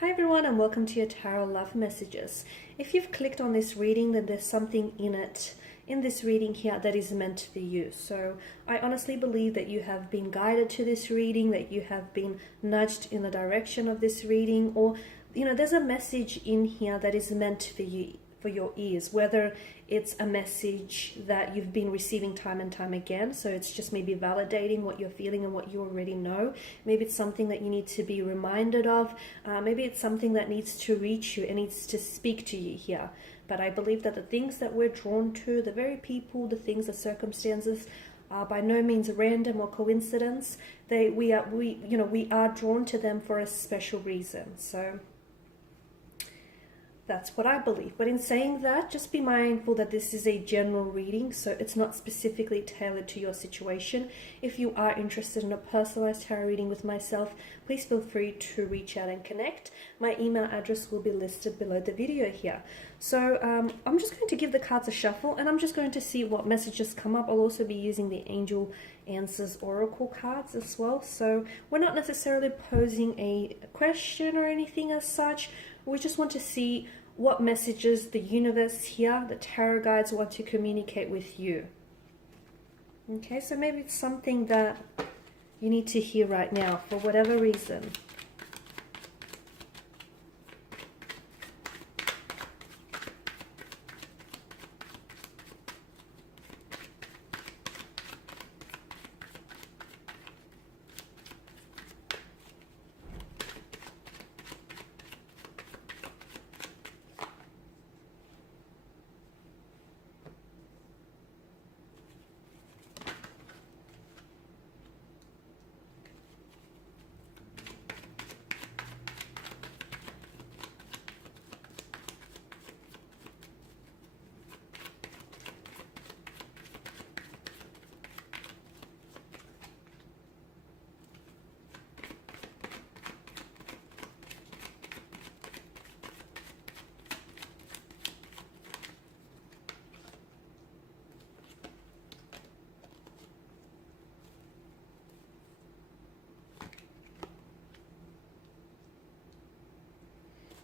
Hi everyone, and welcome to your Tarot Love Messages. If you've clicked on this reading, then there's something in this reading here that is meant for you. So I honestly believe that you have been guided to this reading, that you have been nudged in the direction of this reading, or there's a message in here that is meant for you, for your ears, whether it's a message that you've been receiving time and time again, so it's just maybe validating what you're feeling and what you already know. Maybe it's something that you need to be reminded of. Maybe it's something that needs to reach you and needs to speak to you here. But I believe that the things that we're drawn to, the very people, the things, the circumstances, are by no means random or coincidence. We are drawn to them for a special reason. So that's what I believe. But in saying that, just be mindful that this is a general reading, so it's not specifically tailored to your situation. If you are interested in a personalized tarot reading with myself, please feel free to reach out and connect. My email address will be listed below the video here. So I'm just going to give the cards a shuffle, and I'm just going to see what messages come up. I'll also be using the Angel Answers Oracle cards as well. So we're not necessarily posing a question or anything as such. We just want to see what messages the universe here, the tarot guides, want to communicate with you. Okay, so maybe it's something that you need to hear right now for whatever reason.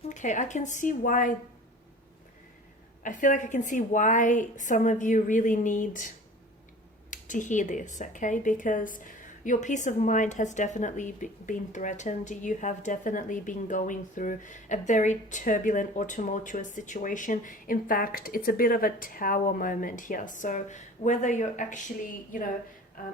Okay, I can see why. I feel like I can see why some of you really need to hear this, okay? Because your peace of mind has definitely been threatened. You have definitely been going through a very turbulent or tumultuous situation. In fact, it's a bit of a tower moment here. So whether you're actually,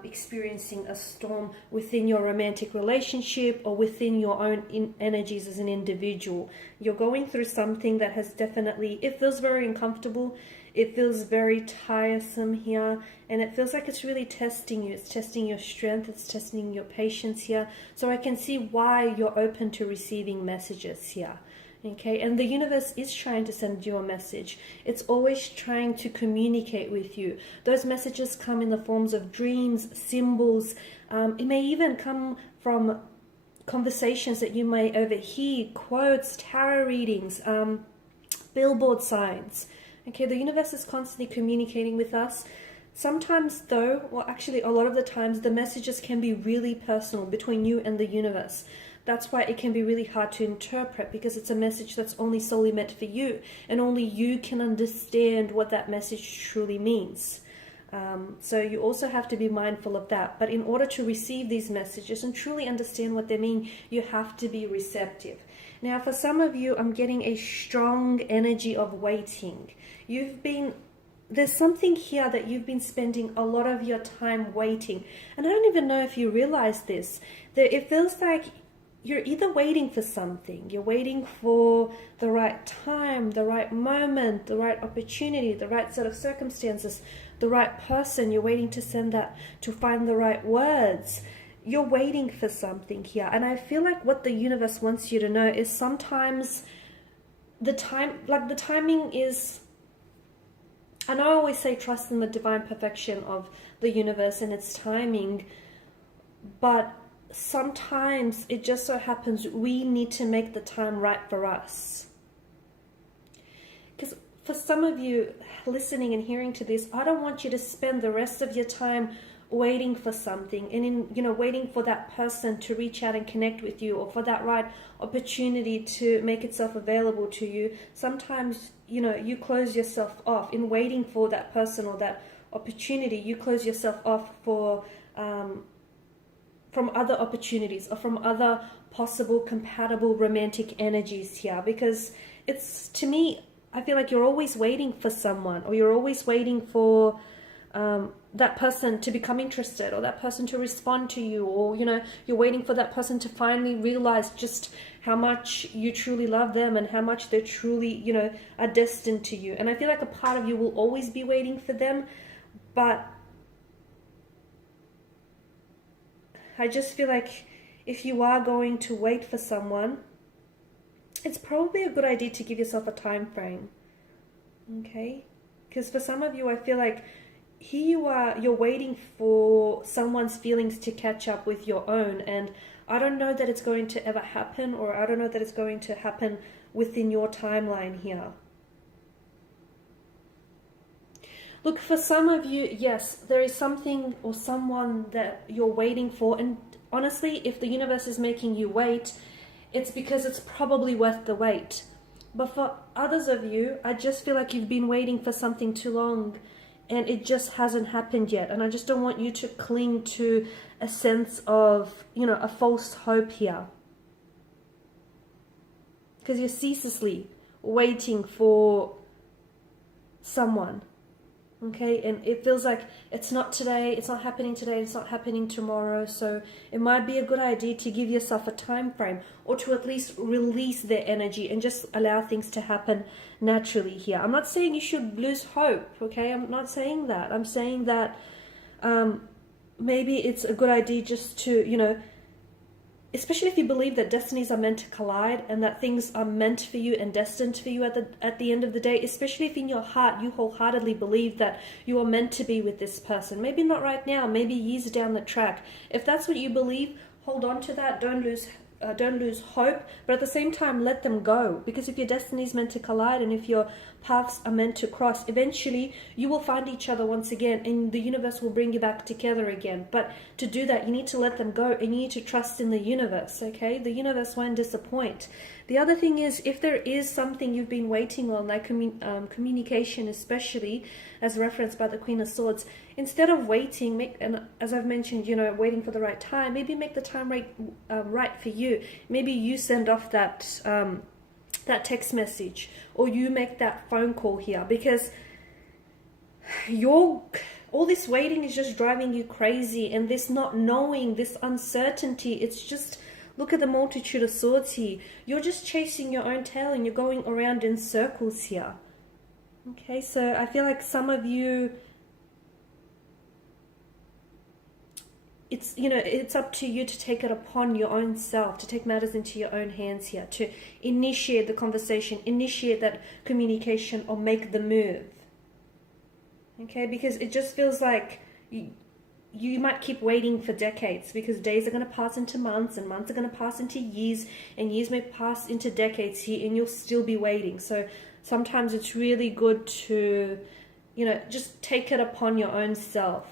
experiencing a storm within your romantic relationship or within your own energies as an individual, you're going through something that has definitely, it feels very uncomfortable, it feels very tiresome here, and it feels like it's really testing you. It's testing your strength, it's testing your patience here. So I can see why you're open to receiving messages here. Okay, and the universe is trying to send you a message. It's always trying to communicate with you. Those messages come in the forms of dreams, symbols. It may even come from conversations that you may overhear, quotes, tarot readings, billboard signs. Okay, the universe is constantly communicating with us. Sometimes though, well actually a lot of the times, the messages can be really personal between you and the universe. That's why it can be really hard to interpret, because it's a message that's only solely meant for you, and only you can understand what that message truly means. So you also have to be mindful of that. But in order to receive these messages and truly understand what they mean, you have to be receptive. Now, for some of you, I'm getting a strong energy of waiting. There's something here that you've been spending a lot of your time waiting. And I don't even know if you realize this, that it feels like you're either waiting for something, you're waiting for the right time, the right moment, the right opportunity, the right set of circumstances, the right person. You're waiting to send that, to find the right words. You're waiting for something here. And I feel like what the universe wants you to know is sometimes the timing is, and I always say trust in the divine perfection of the universe and its timing, but sometimes it just so happens we need to make the time right for us. Because for some of you listening and hearing to this, I don't want you to spend the rest of your time waiting for something, and in, you know, waiting for that person to reach out and connect with you, or for that right opportunity to make itself available to you, sometimes, you know, you close yourself off in waiting for that person or that opportunity. You close yourself off for from other opportunities or from other possible compatible romantic energies here, because it's, to me, I feel like you're always waiting for someone, or you're always waiting for that person to become interested, or that person to respond to you, or, you know, you're waiting for that person to finally realize just how much you truly love them and how much they're truly, you know, are destined to you. And I feel like a part of you will always be waiting for them, but I just feel like if you are going to wait for someone, it's probably a good idea to give yourself a time frame, okay? Because for some of you, I feel like here you are, you're waiting for someone's feelings to catch up with your own, and I don't know that it's going to ever happen, or I don't know that it's going to happen within your timeline here. Look, for some of you, yes, there is something or someone that you're waiting for, and honestly, if the universe is making you wait, it's because it's probably worth the wait. But for others of you, I just feel like you've been waiting for something too long, and it just hasn't happened yet. And I just don't want you to cling to a sense of, you know, a false hope here, because you're ceaselessly waiting for someone. Okay, and it feels like it's not today, it's not happening today, it's not happening tomorrow. So it might be a good idea to give yourself a time frame, or to at least release their energy and just allow things to happen naturally here. I'm not saying you should lose hope, okay? I'm not saying that. I'm saying that maybe it's a good idea just to, you know, especially if you believe that destinies are meant to collide, and that things are meant for you and destined for you at the end of the day, especially if in your heart you wholeheartedly believe that you are meant to be with this person. Maybe not right now, maybe years down the track. If that's what you believe, hold on to that. Don't lose hope, but at the same time, let them go. Because if your destiny is meant to collide, and if your paths are meant to cross, eventually you will find each other once again, and the universe will bring you back together again. But to do that, you need to let them go, and you need to trust in the universe, okay? The universe won't disappoint. The other thing is, if there is something you've been waiting on, like communication, especially as referenced by the Queen of Swords, instead of waiting, and as I've mentioned, you know, waiting for the right time, maybe make the time right for you. Maybe you send off that that text message, or you make that phone call here, because all this waiting is just driving you crazy, and this not knowing, this uncertainty, it's just, look at the multitude of swords here. You're just chasing your own tail, and you're going around in circles here. Okay, so I feel like some of you, it's, you know, it's up to you to take it upon your own self, to take matters into your own hands here, to initiate the conversation, initiate that communication, or make the move. Okay, because it just feels like you might keep waiting for decades, because days are going to pass into months, and months are going to pass into years, and years may pass into decades here, and you'll still be waiting. So sometimes it's really good to, you know, just take it upon your own self.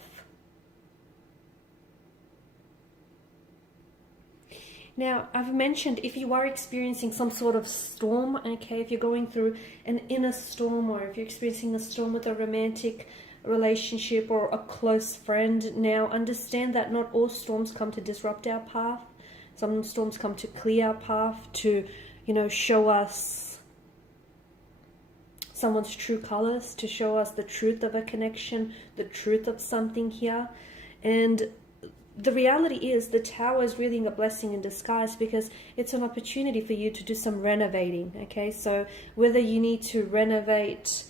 Now, I've mentioned, if you are experiencing some sort of storm, okay, if you're going through an inner storm, or if you're experiencing a storm with a romantic relationship or a close friend, now understand that not all storms come to disrupt our path. Some storms come to clear our path, to, you know, show us someone's true colors, to show us the truth of a connection, the truth of something here. And the reality is, the Tower is really a blessing in disguise, because it's an opportunity for you to do some renovating, okay? So whether you need to renovate,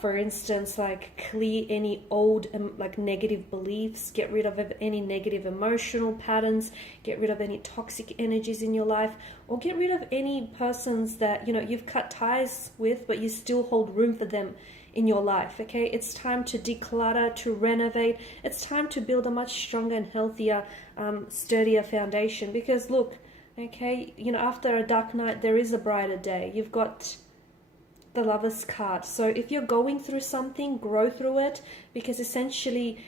for instance, like clear any old like negative beliefs, get rid of any negative emotional patterns, get rid of any toxic energies in your life, or get rid of any persons that, you know, you've cut ties with, but you still hold room for them in your life, okay? It's time to declutter, to renovate. It's time to build a much stronger and healthier, sturdier foundation, because look, okay, you know, after a dark night, there is a brighter day. You've got the Lover's card. So if you're going through something, grow through it, because essentially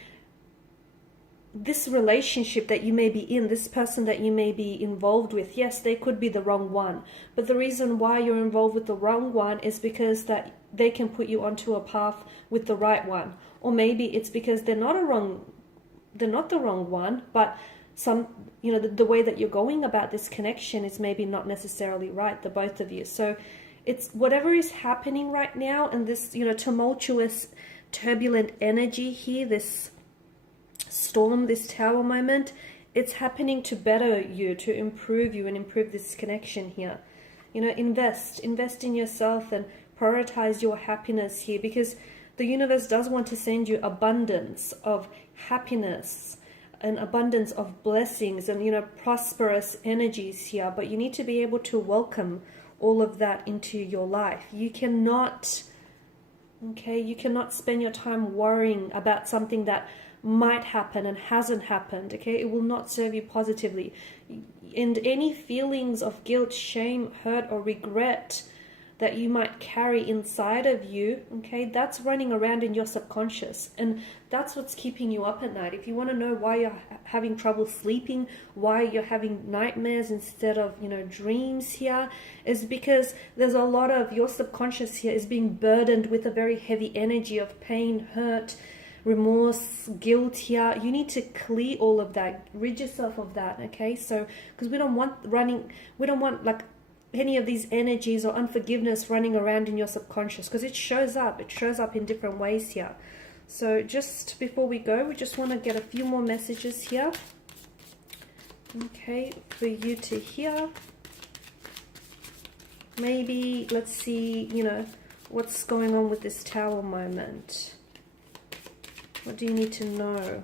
this relationship that you may be in, this person that you may be involved with, yes, they could be the wrong one. But the reason why you're involved with the wrong one is because that they can put you onto a path with the right one. Or maybe it's because they're not the wrong one, but the way that you're going about this connection is maybe not necessarily right, the both of you. So it's whatever is happening right now, and this, tumultuous, turbulent energy here, this storm, this tower moment, it's happening to better you, to improve you and improve this connection here. Invest in yourself and prioritize your happiness here, because the universe does want to send you abundance of happiness, an abundance of blessings and, prosperous energies here. But you need to be able to welcome all of that into your life. You cannot spend your time worrying about something that might happen and hasn't happened. It will not serve you positively. And any feelings of guilt, shame, hurt, or regret that you might carry inside of you, that's running around in your subconscious, and that's what's keeping you up at night. If you want to know why you're having trouble sleeping, why you're having nightmares instead of dreams here, is because there's a lot of your subconscious here is being burdened with a very heavy energy of pain, hurt, remorse, guilt here. You need to clear all of that, rid yourself of that. So because we don't want like any of these energies or unforgiveness running around in your subconscious, because it shows up in different ways here. So just before we go, we just want to get a few more messages here, for you to hear. Maybe let's see, what's going on with this tower moment. What do you need to know?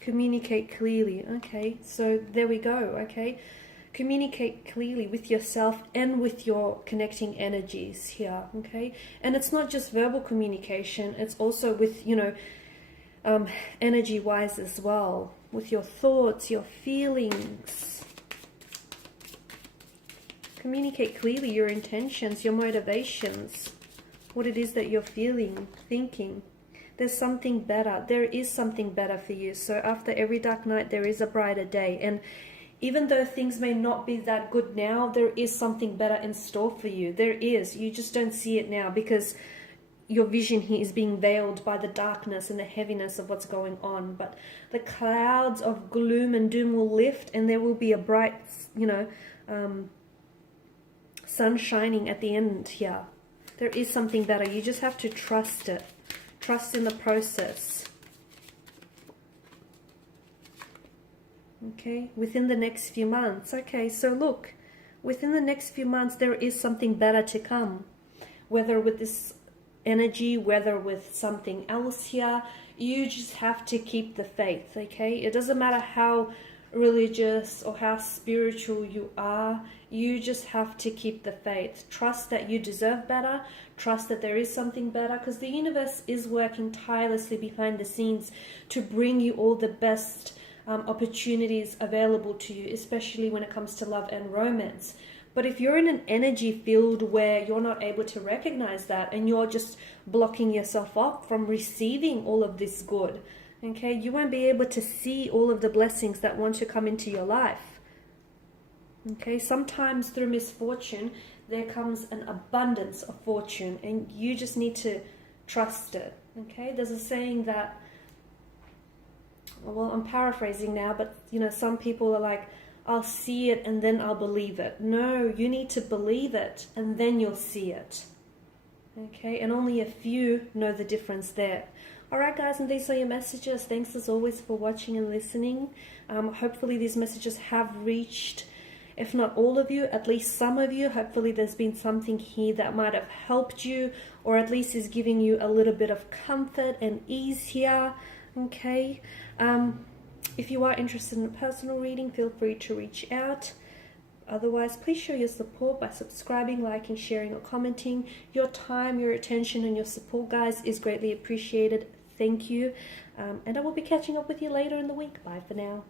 Communicate clearly. So there we go. Communicate clearly with yourself and with your connecting energies here. And it's not just verbal communication, it's also with energy wise as well, with your thoughts, your feelings. Communicate clearly your intentions, your motivations, what it is that you're feeling, thinking. There's something better. There is something better for you. So after every dark night, there is a brighter day. And even though things may not be that good now, there is something better in store for you. There is. You just don't see it now because your vision here is being veiled by the darkness and the heaviness of what's going on. But the clouds of gloom and doom will lift, and there will be a bright, sun shining at the end here. There is something better. You just have to trust it. Trust in the process. Within the next few months. So look, within the next few months, there is something better to come. Whether with this energy, whether with something else here, you just have to keep the faith, It doesn't matter how religious or how spiritual you are, you just have to keep the faith. Trust that you deserve better. Trust that there is something better, because the universe is working tirelessly behind the scenes to bring you all the best opportunities available to you, especially when it comes to love and romance. But if you're in an energy field where you're not able to recognize that, and you're just blocking yourself up from receiving all of this good, you won't be able to see all of the blessings that want to come into your life. Sometimes through misfortune, there comes an abundance of fortune, and you just need to trust it. There's a saying that, well, I'm paraphrasing now, but some people are like, I'll see it and then I'll believe it. No, you need to believe it and then you'll see it. And only a few know the difference there. Alright guys, and these are your messages. Thanks as always for watching and listening. Hopefully these messages have reached, if not all of you, at least some of you. Hopefully there's been something here that might have helped you, or at least is giving you a little bit of comfort and ease here. If you are interested in a personal reading, feel free to reach out. Otherwise, please show your support by subscribing, liking, sharing, or commenting. Your time, your attention, and your support, guys, is greatly appreciated. Thank you. And I will be catching up with you later in the week. Bye for now.